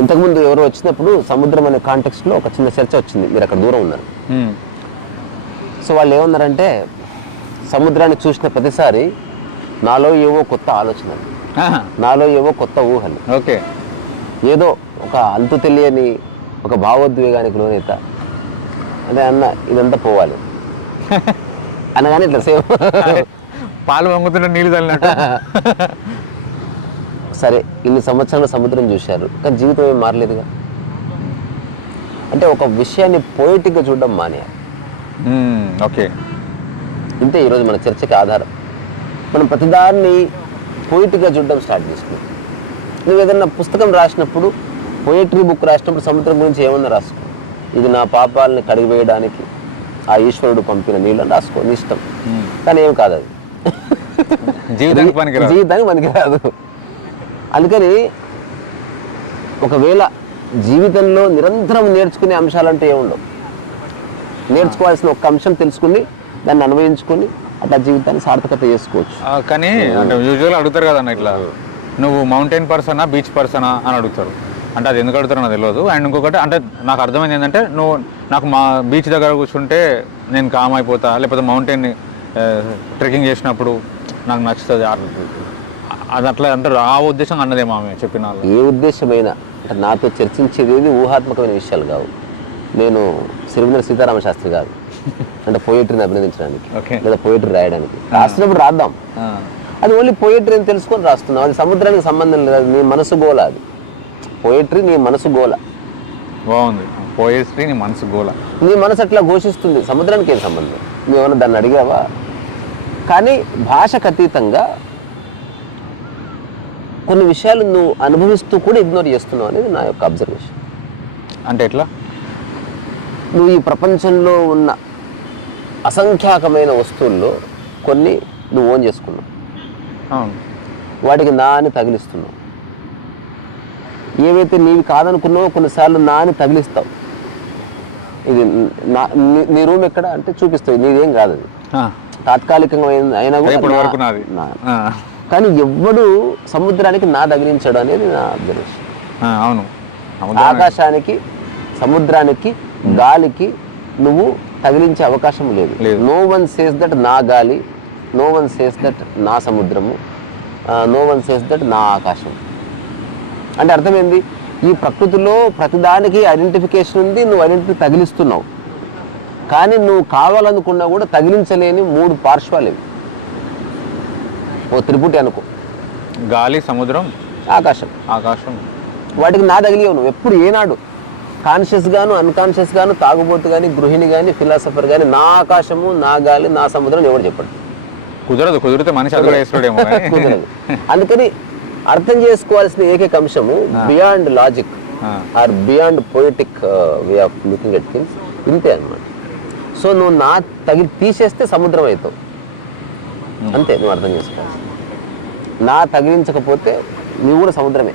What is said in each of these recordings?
ఇంతకుముందు ఎవరో వచ్చినప్పుడు సముద్రం అనే కాంటెక్స్ట్లో ఒక చిన్న చర్చ వచ్చింది, మీరు అక్కడ దూరం ఉన్నారు. సో వాళ్ళు ఏమన్నారంటే, సముద్రాన్ని చూసిన ప్రతిసారి నాలో ఏవో కొత్త ఆలోచనలు, నాలో ఏవో కొత్త ఊహలు, ఓకే, ఏదో ఒక అంతు తెలియని ఒక భావోద్వేగానికి లోనేత అదే అన్న ఇదంతా పోవాలి అనగానే ఇట్లా సేమ్ పాలు వంగుతుంటే నీళ్ళు తల్లినట్టు. సరే, ఇన్ని సంవత్సరాలు సముద్రం చూశారు, కానీ జీవితం ఏం మారలేదుగా. అంటే ఒక విషయాన్ని పోయిటిక్గా చూడడం మానేయాలి. ఓకే, ఇంతే ఈరోజు మన చర్చకి ఆధారం. మనం ప్రతిదాన్ని పోయిటిక్గా చూడడం స్టార్ట్ చేసుకున్నాం. నువ్వు ఏదన్నా పుస్తకం రాసినప్పుడు, పోయిటరీ బుక్ రాసినప్పుడు సముద్రం గురించి ఏమన్నా రాసుకో, ఇది నా పాపాలని కడిగివేయడానికి ఆ ఈశ్వరుడు పంపిన నీళ్ళని రాసుకో, నీ ఇష్టం. కానీ ఏం కాదు, అది జీవితానికి పనికిరాదు. అందుకని ఒకవేళ జీవితంలో నిరంతరం నేర్చుకునే అంశాలంటే ఏముండవు. నేర్చుకోవాల్సిన ఒక అంశం తెలుసుకుని దాన్ని అనుభవించుకొని అట్లా జీవితాన్ని సార్థకత చేసుకోవచ్చు. కానీ అంటే యూజువల్ అడుగుతారు కదన్న, ఇట్లా నువ్వు మౌంటైన్ పర్సనా బీచ్ పర్సనా అని అడుగుతారు. అంటే అది ఎందుకు అడుగుతారో నాకు తెలియదు. అండ్ ఇంకొకటి అంటే నాకు అర్థమైంది ఏంటంటే, నువ్వు నాకు మా బీచ్ దగ్గర కూర్చుంటే నేను కామ్ అయిపోతా, లేకపోతే మౌంటైన్ ట్రెక్కింగ్ చేసినప్పుడు నాకు నచ్చుతుంది, అది అట్లా అంటారు. ఆ ఉద్దేశం అన్నదేమో ఆమె చెప్పిన. ఏ ఉద్దేశమైనా అంటే నాతో చర్చించేది ఊహాత్మకమైన విషయాలు కావు. నేను సిరివెన్నెల సీతారామ శాస్త్రి కాదు, అంటే పోయిటరీని అభినందించడానికి లేదా పోయిటరీ రాయడానికి. రాసినప్పుడు రాద్దాం, అది ఓన్లీ పోయిటరీ అని తెలుసుకొని రాస్తున్నాం. అది సముద్రానికి సంబంధం లేదు, నీ మనసు గోల. అది పోయిటరీ నీ మనసు గోల. బాగుంది, పోయిటరీ నీ మనసు గోల. నీ మనసు అట్లా ఘోషిస్తుంది, సముద్రానికి ఏం సంబంధం? నువ్వేమన్నా దాన్ని అడిగావా? కానీ భాషకు అతీతంగా కొన్ని విషయాలు నువ్వు అనుభవిస్తూ కూడా ఇగ్నోర్ చేస్తున్నావు అనేది నా యొక్క అబ్జర్వేషన్. అంటే ఎట్లా? నువ్వు ఈ ప్రపంచంలో ఉన్న అసంఖ్యాకమైన వస్తువుల్లో కొన్ని నువ్వు ఓన్ చేసుకున్నావు, వాటికి నా అని తగిలిస్తున్నావు. ఏవైతే నీవి కాదనుకున్నావో కొన్నిసార్లు నా అని తగిలిస్తావు. ఇది నీ రూమ్ ఎక్కడ అంటే చూపిస్తావు, నీదేం కాదు, అది తాత్కాలికంగా అయినా కూడా. కానీ ఎవ్వడు సముద్రానికి నా తగిలించాడు అనేది నా అబ్జర్వేషన్. అవును, ఆకాశానికి, సముద్రానికి, గాలికి నువ్వు తగిలించే అవకాశం లేదు. నో వన్ సేస్ దట్ నా గాలి, నో వన్ సేస్ దట్ నా సముద్రము, నో వన్ సేస్ దట్ నా ఆకాశం. అంటే అర్థమైంది, ఈ ప్రకృతిలో ప్రతిదానికి ఐడెంటిఫికేషన్ ఉంది, నువ్వు ఐడెంటిటీ తగిలిస్తున్నావు. కానీ నువ్వు కావాలనుకున్నా కూడా తగిలించలేని మూడు పార్శ్వాలు ఇవి. ఓ త్రిపుటి అనుకో, గాలి, సముద్రం, ఆకాశం. ఆకాశం వాటికి నా తగిలియవు నువ్వు ఎప్పుడు, ఏనాడు. కాన్షియస్ గాను అన్కాన్షియస్ గాను, తాగుబోతు కానీ, గృహిణి కానీ, ఫిలాసఫర్ కానీ, నా ఆకాశము, నా గాలి, నా సముద్రం ఎవరు చెప్పండి. కుదరదు, కుదిరితే మనిషి అది కూడా వేస్తాడేమో. కుదరదు. అందుకని అర్థం చేసుకోవాల్సిన ఏకైక అంశము beyond logic or beyond poetic way of looking at things, ఇంతే అన్నమాట. సో నువ్వు నా తీసేస్తే సముద్రం అవుతావు, అంతే. నువ్వు అర్థం చేసుకోవాలి, నా తగిలించకపోతే నువ్వు కూడా సముద్రమే.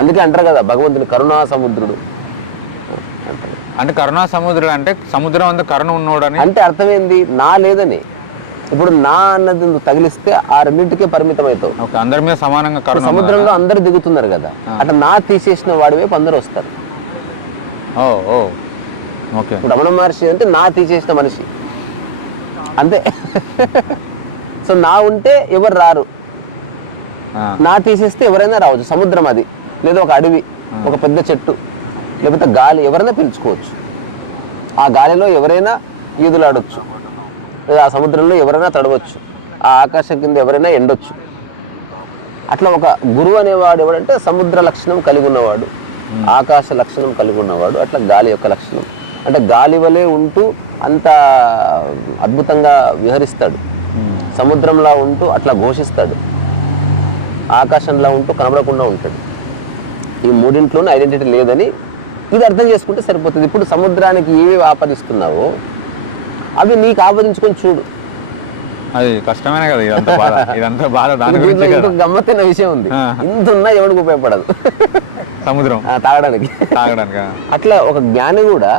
అందుకే అంటారు కదా భగవంతుని కరుణా సముద్రుడు. అంటే కరుణా సముద్రుడు అంటే సముద్రం అంతా కరుణ ఉన్నోడని అంటే అర్థమైంది, నా లేదని. ఇప్పుడు నా అన్నది నువ్వు తగిలిస్తే ఆ రెండింటికే పరిమితం అవుతావు. అందరి మీద సమానంగా కరుణ. సముద్రంలో అందరు దిగుతున్నారు కదా, అట్లా నా తీసేసిన వాడి వైపు అందరూ వస్తారు. ఇప్పుడు రమణ మహర్షి అంటే నా తీసేసిన మనిషి, అంతే. సో నా ఉంటే ఎవరు రారు, నా తీసేస్తే ఎవరైనా రావచ్చు. సముద్రం అది, లేదా ఒక అడవి, ఒక పెద్ద చెట్టు, లేకపోతే గాలి, ఎవరైనా పిలుచుకోవచ్చు. ఆ గాలిలో ఎవరైనా ఈదులాడొచ్చు, లేదా ఆ సముద్రంలో ఎవరైనా తడవచ్చు, ఆ ఆకాశం కింద ఎవరైనా ఎండొచ్చు. అట్లా ఒక గురువు అనేవాడు ఎవడంటే సముద్ర లక్షణం కలిగి ఉన్నవాడు, ఆకాశ లక్షణం కలిగి ఉన్నవాడు. అట్లా గాలి యొక్క లక్షణం అంటే గాలి వలె ఉంటూ అంత అద్భుతంగా విహరిస్తాడు, సముద్రంలా ఉంటూ అట్లా ఘోషిస్తాడు, ఆకాశంలా ఉంటూ కనబడకుండా ఉంటాడు. ఈ మూడింట్లోనూ ఐడెంటిటీ లేదని ఇది అర్థం చేసుకుంటే సరిపోతుంది. ఇప్పుడు సముద్రానికి ఏవి ఆపాదిస్తున్నావో అవి నీకు ఆపాదించుకొని చూడు. అది కష్టమైన కదా, ఇదంతా బాధ. గమ్మత్తైన విషయం ఉంది, ఇంత ఉన్నా ఎవరికి ఉపయోగపడదు సముద్రం తాగడానికి. అట్లా ఒక జ్ఞాని కూడా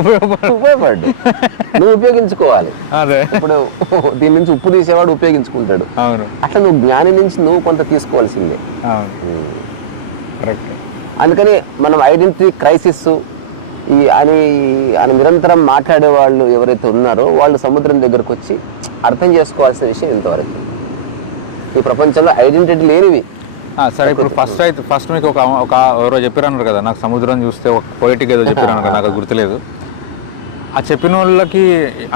ఉపయోగపడ్డు, నువ్వు ఉపయోగించుకోవాలి. అదే ఇప్పుడు దీని నుంచి ఉప్పు తీసేవాడు ఉపయోగించుకుంటాడు. అవును, అట్లా నువ్వు జ్ఞాని నుంచి నువ్వు కొంత తీసుకోవాల్సిందే. అవును, కరెక్ట్. అందుకని మనం ఐడెంటిటీ క్రైసిస్ అని నిరంతరం మాట్లాడే వాళ్ళు ఎవరైతే ఉన్నారో వాళ్ళు సముద్రం దగ్గరకు వచ్చి అర్థం చేసుకోవాల్సిన విషయం ఇంతవరకు. ఈ ప్రపంచంలో ఐడెంటిటీ లేనివి. సరే, ఇప్పుడు ఫస్ట్ మీకు ఒక ఎవరో చెప్పారన్నారు కదా, నాకు సముద్రం చూస్తే ఒక పొయిటిక్ ఏదో చెప్పారన్నారు కదా, నాకు గుర్తులేదు. ఆ చెప్పిన వాళ్ళకి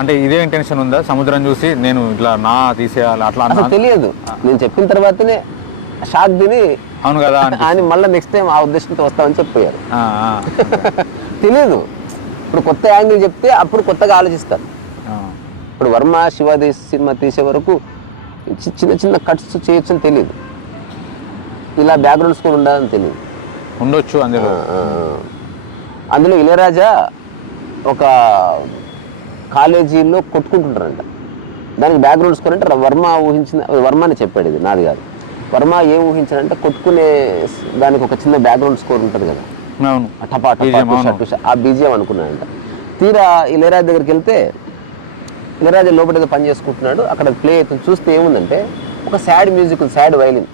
అంటే ఇదే ఇంటెన్షన్ ఉందా, సముద్రం చూసి నేను ఇట్లా నా తీసేయాలి అట్లా? తెలియదు, నేను చెప్పిన తర్వాతనే షాక్ తిని అవును కదా అని మళ్ళీ నెక్స్ట్ టైం ఆ ఉద్దేశంతో వస్తామని చెప్పారు. తెలియదు, ఇప్పుడు కొత్త యాంగిల్ చెప్తే అప్పుడు కొత్తగా ఆలోచిస్తారు. ఇప్పుడు వర్మ శివాది సినిమా తీసే వరకు చిన్న చిన్న కట్స్ చేయొచ్చు అని తెలియదు, ఇలా బ్యాక్గ్రౌండ్ స్కోర్ ఉండాలని తెలియదు. ఉండొచ్చు అందులో ఇళయరాజా ఒక కాలేజీలో కొట్టుకుంటుంటారంట, దానికి బ్యాక్గ్రౌండ్ స్కోర్ అంటే వర్మ అని చెప్పాడు, ఇది నాది కాదు. వర్మ ఏం ఊహించాడంటే కొట్టుకునే దానికి ఒక చిన్న బ్యాక్గ్రౌండ్ స్కోర్ ఉంటుంది కదా, టపా ఆ బీజియం అనుకున్నాడంట. తీరా ఇళయరాజా దగ్గరికి వెళ్తే ఇళయరాజా లోపల ఏదో పని చేసుకుంటున్నాడు, అక్కడ ప్లే అవుతుంది. చూస్తే ఏముందంటే ఒక సాడ్ మ్యూజిక్, సాడ్ వైలిన్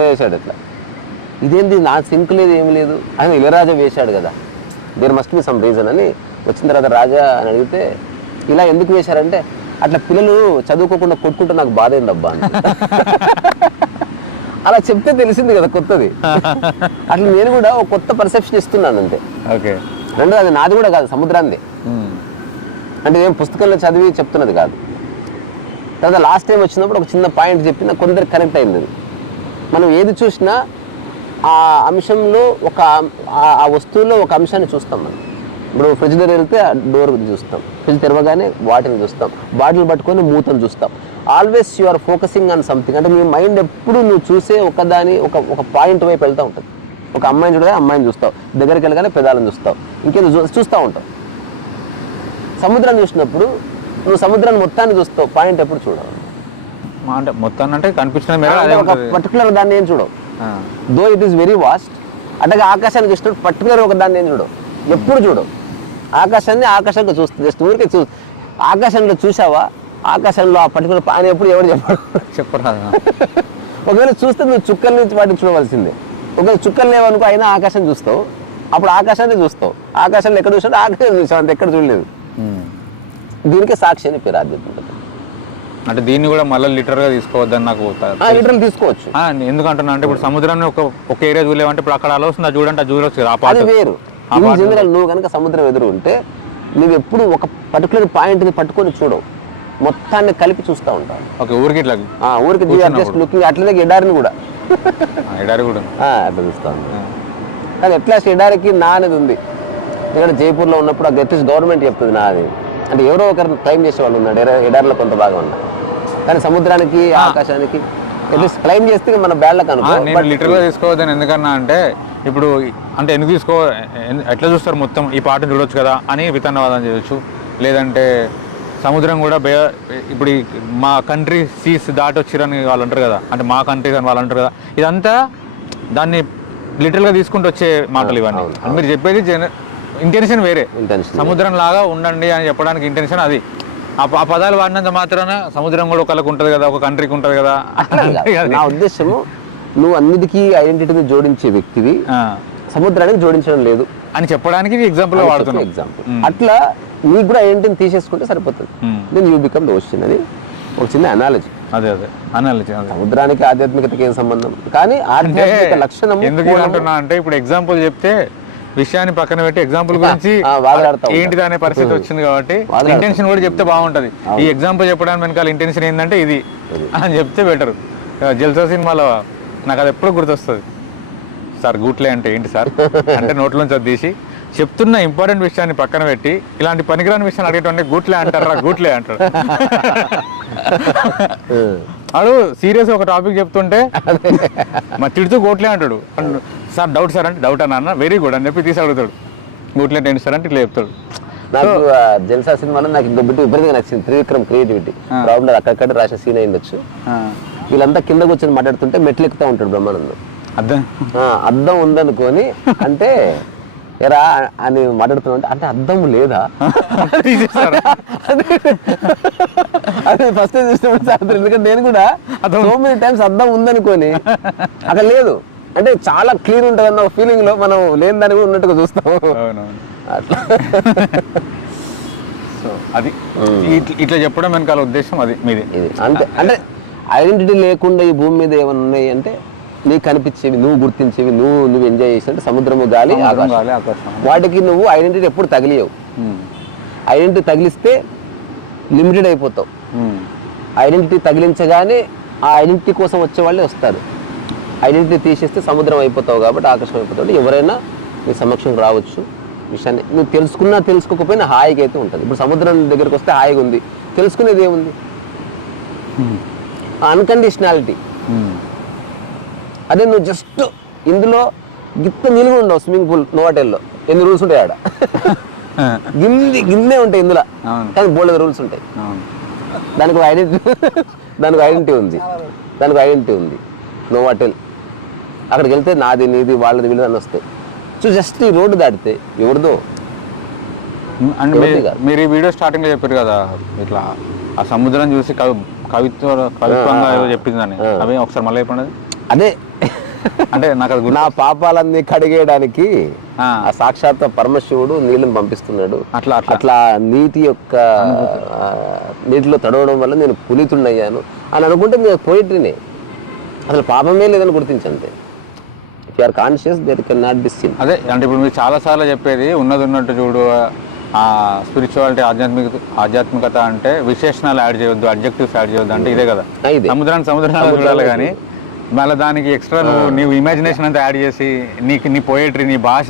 వేసాడు. అట్లా ఇదేంటి నా సింక్ లేదు ఏమి లేదు అని ఇళయరాజా వేశాడు కదా, there must be some reason అని. వచ్చిన తర్వాత రాజా అని అడిగితే ఇలా ఎందుకు వేశారంటే అట్లా పిల్లలు చదువుకోకుండా కొట్టుకుంటే నాకు బాధ అయిందబ్బా అని. అలా చెప్తే తెలిసింది కదా కొత్తది. అట్లా నేను కూడా ఒక కొత్త పర్సెప్షన్ ఇస్తున్నాను అంతే. రెండోది అది నాది కూడా కాదు, సముద్రాందే. అంటే ఏం పుస్తకంలో చదివి చెప్తున్నది కాదు. తర్వాత లాస్ట్ టైం వచ్చినప్పుడు ఒక చిన్న పాయింట్ చెప్పి నాకు కొందరికి కనెక్ట్ అయింది. మనం ఏది చూసినా ఆ అంశంలో ఆ వస్తువులో ఒక అంశాన్ని చూస్తాం. మనం ఇప్పుడు ఫ్రిడ్జ్ దగ్గర వెళ్తే డోర్ చూస్తాం, ఫ్రిడ్జ్ తెరవగానే వాటిని చూస్తాం, బాటిల్ పట్టుకొని మూతను చూస్తాం. Always you are focusing on something. అంటే మీ మైండ్ ఎప్పుడు నువ్వు చూసే ఒక పాయింట్ వైపు వెళ్తూ ఉంటుంది. ఒక అమ్మాయిని చూడగా అమ్మాయిని చూస్తావు, దగ్గరికి వెళ్ళగానే పెదాలను చూస్తావు, ఇంకేదో చూస్తూ ఉంటావు. సముద్రాన్ని చూసినప్పుడు నువ్వు సముద్రాన్ని మొత్తాన్ని చూస్తావు, పాయింట్ ఎప్పుడు చూడవు. అంటే మొత్తాన్ని అంటే కనిపించిన ఒక పర్టికులర్ దాన్ని ఏం చూడవు. Though it is very vast. అట్లాగే ఆకాశాన్ని చూసినప్పుడు పర్టికులర్ ఒక దాన్ని ఏం చూడవు, ఎప్పుడు చూడవు. ఆకాశంగా చూస్తుంది, జస్ట్ ఊరికే ఆకాశంలో చూసావా, ఆకాశంలో ఆ పర్టికులర్ ఆయన ఎప్పుడు ఎవరు చెప్పరు. ఒకవేళ చూస్తే నువ్వు చుక్కల నుంచి వాటిని చూడవలసిందే. ఒకవేళ చుక్కలు లేవనుకో అయినా ఆకాశం చూస్తావు, అప్పుడు ఆకాశాన్ని చూస్తావు. ఆకాశంలో ఎక్కడ చూసావు, ఆకాశం చూసావు, అంత ఎక్కడ చూడలేదు. దీనికి సాక్షి అని పేరు ఆధ్యాత్మికత. అంటే దీన్ని కూడా మళ్ళీ లిటరల్గా తీసుకోవద్దని నాకు లిటరల్ తీసుకోవచ్చు. ఎందుకంటున్నా అంటే ఇప్పుడు సముద్రాన్ని ఒక ఏరియా చూడలేమంటే ఇప్పుడు అక్కడ అలా వస్తుంది, చూడంటే చూడవచ్చు కదా. అది వేరు. జనరల్ నువ్వు కనుక సముద్రం ఎదురు ఉంటే నువ్వు ఎప్పుడు ఒక పర్టికులర్ పాయింట్ని పట్టుకొని చూడవు, మొత్తాన్ని కలిపి చూస్తూ ఉంటావు. ఊరికి ఇట్లా జస్ట్ లుకింగ్. అట్లనే ఎడారిని కూడా ఎడారి కూడా అట్లా చూస్తా ఉంటాను. కానీ ఎట్లా ఎడారికి నా అనేది ఉంది. ఇక్కడ జైపూర్లో ఉన్నప్పుడు అట్లీస్ట్ గవర్నమెంట్ చెప్తుంది నాది అంటే, ఎవరో ఒకరు క్లైమ్ చేసేవాళ్ళు ఉన్నాడు ఎడారిలో కొంత భాగం ఉన్నా. కానీ సముద్రానికి ఆకాశానికి అట్లీస్ట్ క్లైమ్ చేస్తే మన బ్యాడ్లకు అనుకో. నేను లిటరల్గా తీసుకోవద్దని ఎందుకన్నా అంటే, ఇప్పుడు అంటే ఎందుకు ఎట్లా చూస్తారు మొత్తం ఈ పాటను చూడొచ్చు కదా అని విత్తనవాదం చేయొచ్చు. లేదంటే సముద్రం కూడా ఇప్పుడు మా కంట్రీ సీస్ దాటి వచ్చిరని వాళ్ళు అంటారు కదా, అంటే మా కంట్రీ అని వాళ్ళు అంటారు కదా. ఇదంతా దాన్ని లిటరల్గా తీసుకుంటూ వచ్చే మాటలు ఇవన్నీ. మీరు చెప్పేది ఇంటెన్షన్ వేరే, సముద్రం లాగా ఉండండి అని చెప్పడానికి ఇంటెన్షన్ అది. ఆ పదాలు వాడినంత మాత్రాన సముద్రం కూడా ఒకళ్ళకి ఉంటుంది కదా, ఒక కంట్రీకి ఉంటుంది కదా. నా ఉద్దేశము నువ్వు అన్నిటికీ ఐడెంటిటీని జోడించే వ్యక్తివి, సముద్రానికి జోడించడం లేదు అని చెప్పడానికి ఎగ్జాంపుల్ వాడుతున్నా. ఎగ్జాంపుల్ అట్లా నీకు కూడా ఐడెంటిటీని తీసేసుకుంటే సరిపోతుంది. Then you become the ocean అని ఒక చిన్న అనాలజీ. అదే అనాలజీ. సముద్రానికి ఆధ్యాత్మికతకి ఏం సంబంధం? కానీ ఆధ్యాత్మిక లక్షణం ఎందుకు అంటున్నా అంటే, ఇప్పుడు ఎగ్జాంపుల్ చెప్తే విషయాన్ని పక్కన పెట్టి ఎగ్జాంపుల్ గురించి ఏంటిది అనే పరిస్థితి వచ్చింది కాబట్టి ఇంటెన్షన్ కూడా చెప్తే బాగుంటది. ఈ ఎగ్జాంపుల్ చెప్పడానికి వెనకాల ఇంటెన్షన్ ఏంటంటే ఇది అని చెప్తే బెటర్. జల్సా సినిమాలో నాకు అది ఎప్పుడు గుర్తొస్తుంది. సార్ గూట్లే అంటే ఏంటి సార్ అంటే నోట్లోంచి అది తీసి చెప్తున్న ఇంపార్టెంట్ విషయాన్ని పక్కన పెట్టి ఇలాంటి పనికిరాని విషయాన్ని అడిగేటంటే గూట్లే అంటారా, గూట్లే అంటాడు. అడు సీరియస్ ఒక టాపిక్ చెప్తుంటే మా తిడుతూ గోట్లే అంటాడు. సార్ డౌట్ సార్ అంటే డౌట్ అన్న వెరీ గుడ్ అని చెప్పి తీసి అడుగుతాడు. గూట్లే ఏంటి సార్ అంటే ఇట్లా చెప్తాడు. నాకు జల్సా సినిమాలో నాకు ఇంకో బిడ్డ విపరీతంగా నచ్చింది, త్రివిక్రమ్ క్రియేటివిటీ. ప్రాబ్లం అక్కడక్కడ రాసిన సీన్ అయిండొచ్చు. వీళ్ళంతా కింద కూర్చొని మాట్లాడుతుంటే మెట్లు ఎక్కుతూ ఉంటాడు బ్రహ్మానందం. అద్దం ఉందనుకొని అంటే ఎరా అని మాట్లాడుతున్నా అంటే అర్థం లేదా అదే ఫస్ట్ చూసినప్పుడు ఎందుకంటే నేను కూడా సో మెనీ టైమ్స్ అర్థం ఉందనుకోని అక్కడ లేదు అంటే చాలా క్లీన్ ఉంటుంది అన్న ఫీలింగ్ లో మనం లేని దాన్ని కూడా ఉన్నట్టుగా చూస్తాం అట్లా. సో అది ఇట్లా చెప్పడం వెనకాల ఉద్దేశం అది మీది. ఇది అంతే. అంటే ఐడెంటిటీ లేకుండా ఈ భూమి మీద ఏమైనా ఉన్నాయి అంటే నీకు కనిపించేవి, నువ్వు గుర్తించేవి, నువ్వు ఎంజాయ్ చేసినట్టు సముద్రము, గాలి, ఆకాశం. వాటికి నువ్వు ఐడెంటిటీ ఎప్పుడు తగిలియవు. ఐడెంటిటీ తగిలిస్తే లిమిటెడ్ అయిపోతావు. ఐడెంటిటీ తగిలించగానే ఆ ఐడెంటిటీ కోసం వచ్చే వాళ్ళే వస్తారు. ఐడెంటిటీ తీసేస్తే సముద్రం అయిపోతావు కాబట్టి ఆకాశం అయిపోతావు. ఎవరైనా నీ సమక్షం రావచ్చు. విషయాన్ని నువ్వు తెలుసుకున్నా తెలుసుకోకపోయినా హాయిగా అయితే ఉంటుంది. ఇప్పుడు సముద్రం దగ్గరికి వస్తే హాయిగా ఉంది, తెలుసుకునేది ఏముంది? అన్కండిషనాలిటీ. అదే నువ్వు జస్ట్ ఇందులో గిత్త నిలుగు ఉండవు. స్విమ్మింగ్ పూల్ నోవాటెల్లో ఎన్ని రూల్స్ ఉంటాయి ఆడ, గిన్నే ఉంటాయి ఇందులో, కానీ బోల్డ్ రూల్స్ ఉంటాయి. దానికి ఐడెంటిటీ ఉంది. నోవాటెల్ అక్కడికి వెళ్తే నాది, నీది, వాళ్ళది, వీళ్ళది అని వస్తాయి. సో జస్ట్ ఈ రోడ్డు దాటితే ఎవరిదో. అండ్ మీరు ఈ వీడియో స్టార్టింగ్లో చెప్పారు కదా ఇట్లా ఆ సముద్రం చూసి కవిత్వంగా ఏదో చెప్పిందని, అవి ఒకసారి మళ్ళీ చెప్పండి. అదే అంటే నాకు అది నా పాపాలన్నీ కడిగేయడానికి ఆ సాక్షాత్ పరమశివుడు నీళ్ళని పంపిస్తున్నాడు. అట్లా నీటిలో తడవడం వల్ల నేను పునీతున్నయ్యాను అని అనుకుంటే మీరు పోయిటరీనే. అసలు పాపమే లేదని గుర్తించంతే. If you are conscious there can not be sin. అదే అంటే ఇప్పుడు మీరు చాలాసార్లు చెప్పేది ఉన్నట్టు చూడు, ఆ స్పిరిచువాలిటీ, ఆధ్యాత్మికత అంటే విశేషణాలు యాడ్ చేయొద్దు, అడ్జెక్టివ్స్ యాడ్ చేయొద్దు అంటే ఇదే కదా. సముద్రాన్ని చూడాలి కానీ మళ్ళీ దానికి ఎక్స్ట్రా నువ్వు ఇమాజినేషన్ అంతా యాడ్ చేసి నీ పోయిటరీ, నీ భాష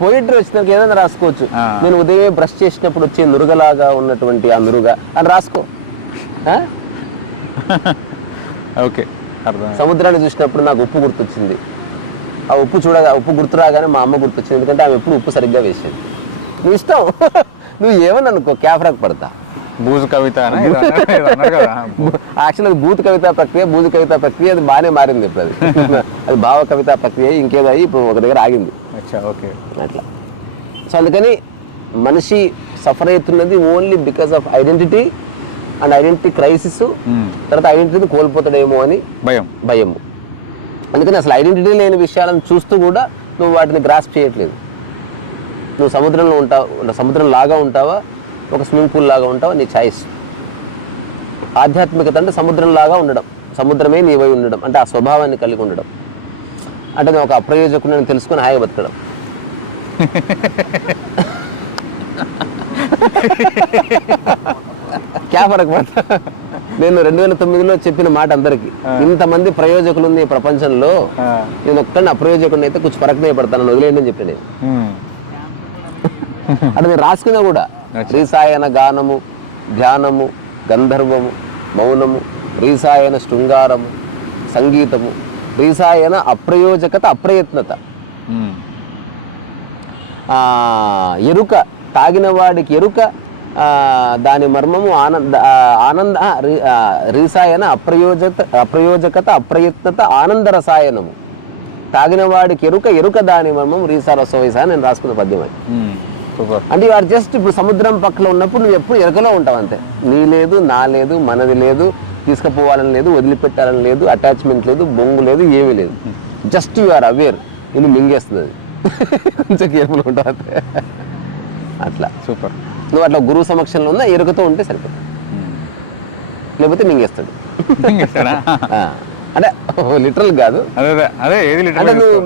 పోయిటరీ వచ్చినాక ఏదైనా రాసుకోవచ్చు. నేను ఉదయం బ్రష్ చేసినప్పుడు వచ్చే నురుగలాగా ఉన్నటువంటి ఆ నురుగా అని రాసుకో. ఓకే, సముద్రాన్ని చూసినప్పుడు నాకు ఉప్పు గుర్తొచ్చింది. ఆ ఉప్పు గుర్తు రాగానే మా అమ్మ గుర్తొచ్చింది, ఎందుకంటే ఆమె ఎప్పుడు ఉప్పు సరిగ్గా వేసేది. నువ్వు ఇష్టం, నువ్వు ఏమని అనుకో, క్యాఫ్రాక్ పడతా. బూజు కవిత యాక్చువల్ బూత్ కవితా ప్రక్రియ, బూజు కవితా ప్రక్రియ అది బాగానే మారింది. ఇప్పుడు అది భావ కవితా ప్రక్రియ ఇంకేదో అయ్యి ఇప్పుడు ఒక దగ్గర ఆగింది. అట్లా. సో అందుకని మనిషి సఫర్ అవుతున్నది only because of identity and identity crisis. తర్వాత ఐడెంటిటీని కోల్పోతాడేమో అని భయము. అందుకని అసలు ఐడెంటిటీ లేని విషయాలను చూస్తూ కూడా నువ్వు వాటిని గ్రాస్ప్ చేయట్లేదు. నువ్వు సముద్రంలో ఉంటావు, సముద్రం లాగా ఉంటావా, ఒక స్విమ్మింగ్ పూల్ లాగా ఉంటావా, నీ చాయిస్. ఆధ్యాత్మికత అంటే సముద్రం లాగా ఉండడం, సముద్రమే నీవై ఉండడం, అంటే ఆ స్వభావాన్ని కలిగి ఉండడం. అంటే నేను ఒక అప్రయోజకుడిని తెలుసుకొని హాయిగా బతకడం. క్యా ఫరక్ పడతా. నేను 2009లో చెప్పిన మాట అందరికి, ఇంతమంది ప్రయోజకులు ఉంది ఈ ప్రపంచంలో, నేను ఒక్కడిని అప్రయోజకుడిని అయితే కొంచెం ఫరక్ నే పడతాను, వదిలేయండి అని చెప్పి నేను. అంటే నేను రాసుకున్నా కూడా రీసాయన గానము, ధ్యానము, గంధర్వము, మౌనము, రీసాయన శృంగారము, సంగీతము, రీసాయన అప్రయోజకత, అప్రయత్నత, ఎరుక, తాగిన వాడికి ఎరుక, దాని మర్మము ఆనంద రీసాయన అప్రయోజకత, అప్రయత్నత, ఆనంద రసాయనము. తాగిన వాడికి ఎరుక దాని మర్మము రీసా రసోయస అని నేను రాసుకున్న పద్యం అది. అంటే యు ఆర్ జస్ట్ ఇప్పుడు సముద్రం పక్కన ఉన్నప్పుడు నువ్వు ఎప్పుడు ఎరుకలో ఉంటావు అంతే. నీ లేదు, నా లేదు, మనది లేదు, తీసుకుపోవాలని లేదు, వదిలిపెట్టాలని లేదు, అటాచ్మెంట్ లేదు, బొంగు లేదు, ఏమీ లేదు. Just you are aware. నేను మింగేస్తుంది అది. కొంచెం కేర్ఫుల్ ఉంటావు అంతే. అట్లా సూపర్. నువ్వు అట్లా గురువు సమక్షంలో ఉన్నా ఎరుకతో ఉంటే సరిపోతుంది, లేకపోతే మింగేస్తాడు. అంటే లిటరల్ కాదు, అంటే నువ్వు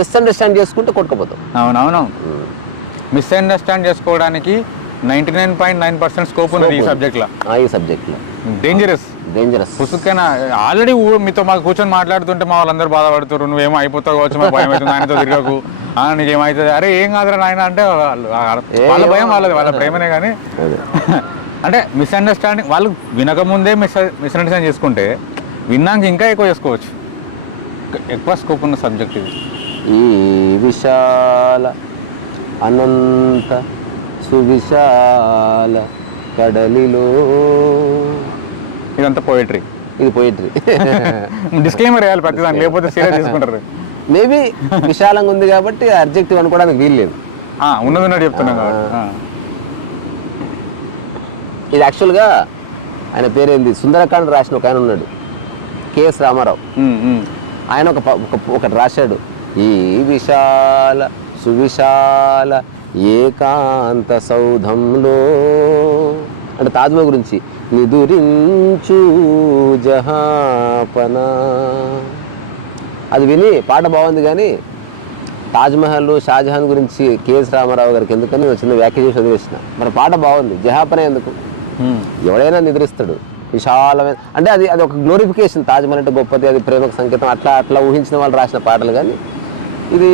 మిస్అండర్స్టాండ్ చేసుకుంటే కొట్టుకుపోతావు. అవునవును. మిస్అండర్స్టాండ్ చేసుకోవడానికి 99.9% స్కోప్ ఉంది ఈ సబ్జెక్ట్లో. డేంజరస్ పుస్తకైనా ఆల్రెడీ మీతో మాకు కూర్చొని మాట్లాడుతుంటే మా వాళ్ళందరూ బాధపడుతారు, నువ్వేమో అయిపోతావు కావచ్చు, మాకు భయం అవుతుంది, ఆయనతో తిరగకు, నీకేమవుతుంది, అరే ఏం కాదురా నాయన అంటే వాళ్ళ భయం వాళ్ళది, వాళ్ళ ప్రేమనే. కానీ అంటే మిస్అండర్స్టాండింగ్ వాళ్ళు వినకముందే మిస్అండర్స్టాండ్ చేసుకుంటే విన్నాక ఇంకా ఎక్కువ చేసుకోవచ్చు. ఎక్కువ స్కోప్ ఉన్న సబ్జెక్ట్ ఇది. ఈ విశాల అనంత సువిశాల కడలిలో, ఇదంతా పోయిటరీ. ఇది పోయిటరీ. డిస్క్లైమర్ వేయాలి ప్రతి దాన్ని, లేకపోతే సీరియస్ తీసుకుంటారు. మేబీ విశాలంగా ఉంది కాబట్టి అబ్జెక్టివ్ అనుకోవడానికి వీల్లేదు. ఉన్నది ఉన్నట్టు చెప్తున్నాం కాబట్టి. ఇది యాక్చువల్గా ఆయన పేరేంది, సుందరకాండ రాసిన ఒక ఆయన ఉన్నాడు, కెఎస్ రామారావు. ఆయన ఒకటి రాశాడు, ఈ విశాల సువిశాల ఏకాంత సౌధంలో, అంటే తాజ్మహల్ గురించి, నిదురించు జహాపన. అది విని పాట బాగుంది కానీ తాజ్మహల్ షాజహాన్ గురించి కెఎస్ రామారావు గారికి ఎందుకని చిన్న వ్యాఖ్య చేసి వదిలేసిన. మరి పాట బాగుంది, జహాపన ఎందుకు? ఎవడైనా నిద్రిస్తాడు. విశాలమైన అంటే అది అది ఒక గ్లోరిఫికేషన్. తాజ్మహల్ అంటే గొప్పది, అది ప్రేమకు సంకేతం, అట్లా అట్లా ఊహించిన వాళ్ళు రాసిన పాటలు. కానీ ఇది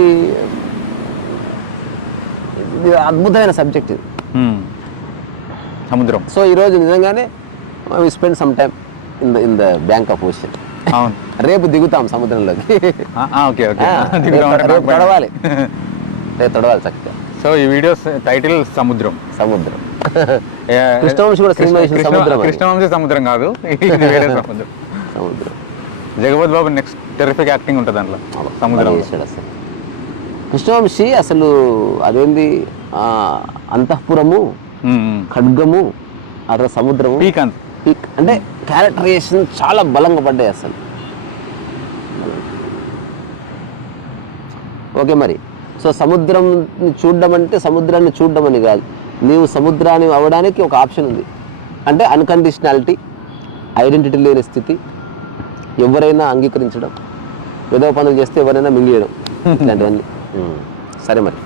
అద్భుతమైన సబ్జెక్ట్ ఇది, సముద్రం. సో ఈరోజు నిజంగానే we spend some time in the bank of ocean. అవును, రేపు దిగుతాం సముద్రంలోకి. రేపు తొడవాలి, రేపు తొడవాలి చక్కగా. సో ఈ వీడియో టైటిల్ సముద్రం. సముద్రం. కృష్ణవంశీ కూడా సినిమా సముద్రం. కృష్ణవంశీ సముద్రం కాదు, ఇది వేరే సముద్రం. సముద్రం. జగపతి బాబు నెక్స్ట్ టెరిఫిక్ యాక్టింగ్ ఉంటుంది దాంట్లో, సముద్రం చేశాడు అసలు. కృష్ణవంశీ అసలు అదేంది, అంతఃపురము, ఖడ్గము, అక్కడ సముద్రము, పీక్ అంటే క్యారెక్టరైజేషన్ చాలా బలంగా పడ్డాయి అసలు. ఓకే, మరి సో సముద్రం చూడడం అంటే సముద్రాన్ని చూడడం అని కాదు, నీవు సముద్రాన్ని అవ్వడానికి ఒక ఆప్షన్ ఉంది. అంటే అన్కండిషనాలిటీ, ఐడెంటిటీ లేని స్థితి, ఎవరైనా అంగీకరించడం, ఏదో పనులు చేస్తే ఎవరైనా మింగేయడం, ఇలాంటివన్నీ. సరే మరి.